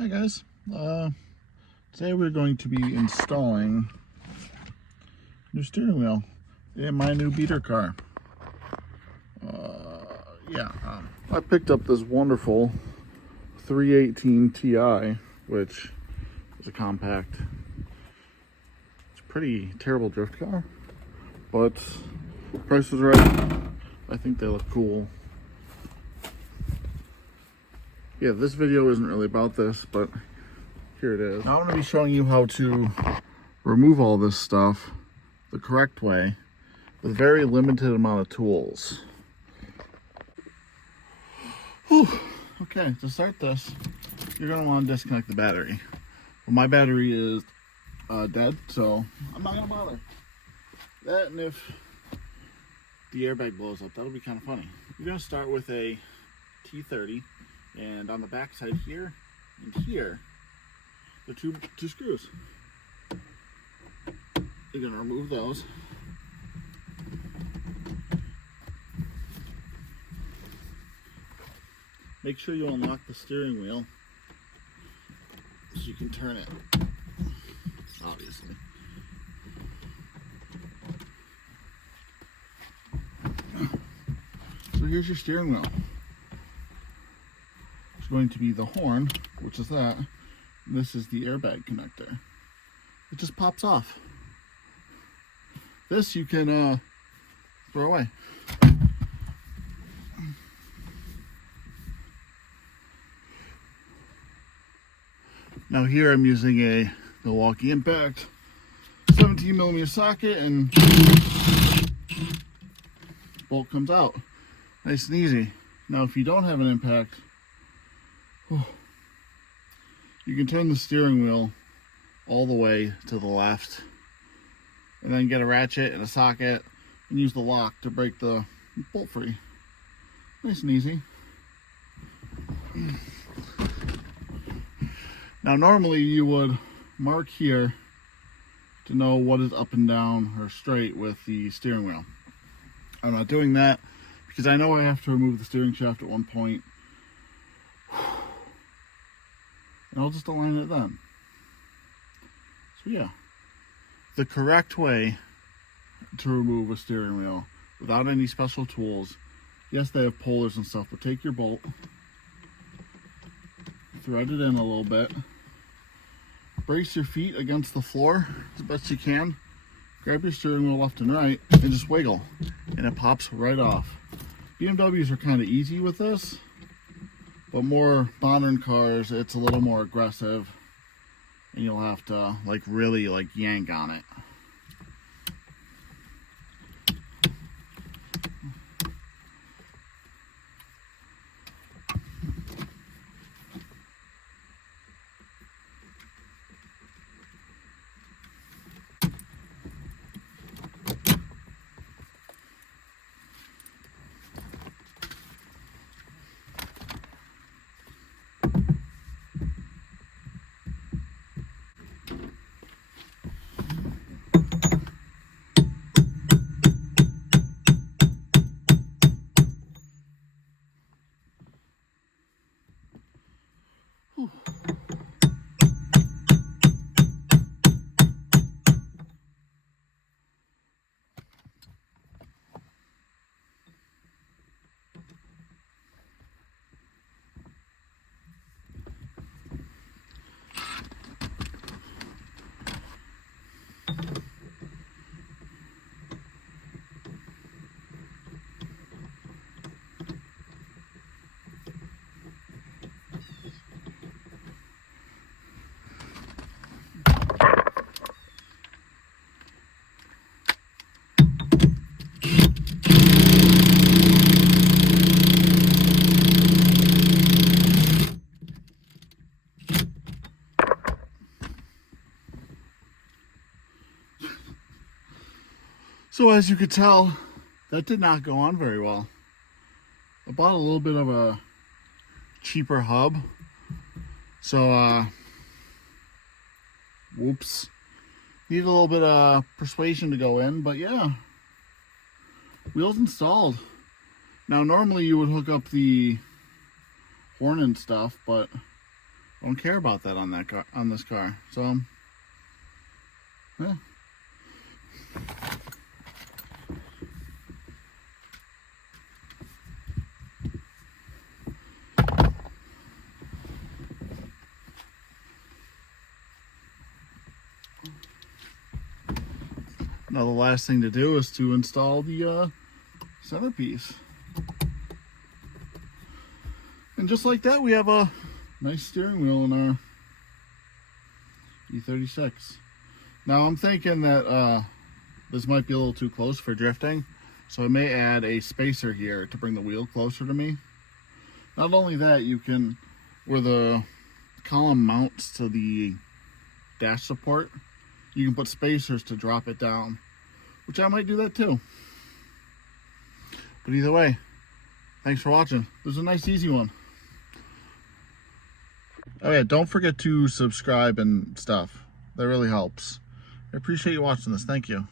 Hi guys, today we're going to be installing new steering wheel in my new beater car. I picked up this wonderful 318 Ti, which is a compact. It's a pretty terrible drift car, but the price was right. I think they look cool. Yeah, this video isn't really about this, but here it is. Now I'm going to be showing you how to remove all this stuff the correct way with very limited amount of tools. Whew. Okay, to start this, you're going to want to disconnect the battery. Well, my battery is dead, so I'm not going to bother. That, and if the airbag blows up, that'll be kind of funny. You're going to start with a T30, and on the back side here and here, the two screws. You're going to remove those. Make sure you unlock the steering wheel so you can turn it, obviously. So here's your steering wheel. It's going to be the horn, which is that. This is the airbag connector. It just pops off. This you can throw away. Now here I'm using a Milwaukee Impact 17mm socket, and bolt comes out. Nice and easy. Now if you don't have an impact, you can turn the steering wheel all the way to the left and then get a ratchet and a socket and use the lock to break the bolt free. Nice and easy. Now normally you would mark here to know what is up and down or straight with the steering wheel. I'm not doing that because I know I have to remove the steering shaft at one point. And I'll just align it then. So yeah, the correct way to remove a steering wheel without any special tools. Yes, they have pullers and stuff, but take your bolt, thread it in a little bit, brace your feet against the floor as best you can, grab your steering wheel left and right, and just wiggle, and it pops right off. BMWs are kind of easy with this, but more modern cars, it's a little more aggressive, and you'll have to really yank on it. So as you could tell, that did not go on very well. I bought a little bit of a cheaper hub. So, whoops. Need a little bit of persuasion to go in, but yeah. Wheels installed. Now normally you would hook up the horn and stuff, but I don't care about that on this car. So, yeah. Now the last thing to do is to install the centerpiece. And just like that, we have a nice steering wheel in our E36. Now I'm thinking that this might be a little too close for drifting, so I may add a spacer here to bring the wheel closer to me. Not only that, you can, where the column mounts to the dash support, you can put spacers to drop it down, which I might do that too. But either way, thanks for watching. This is a nice, easy one. Oh yeah, don't forget to subscribe and stuff. That really helps. I appreciate you watching this. Thank you.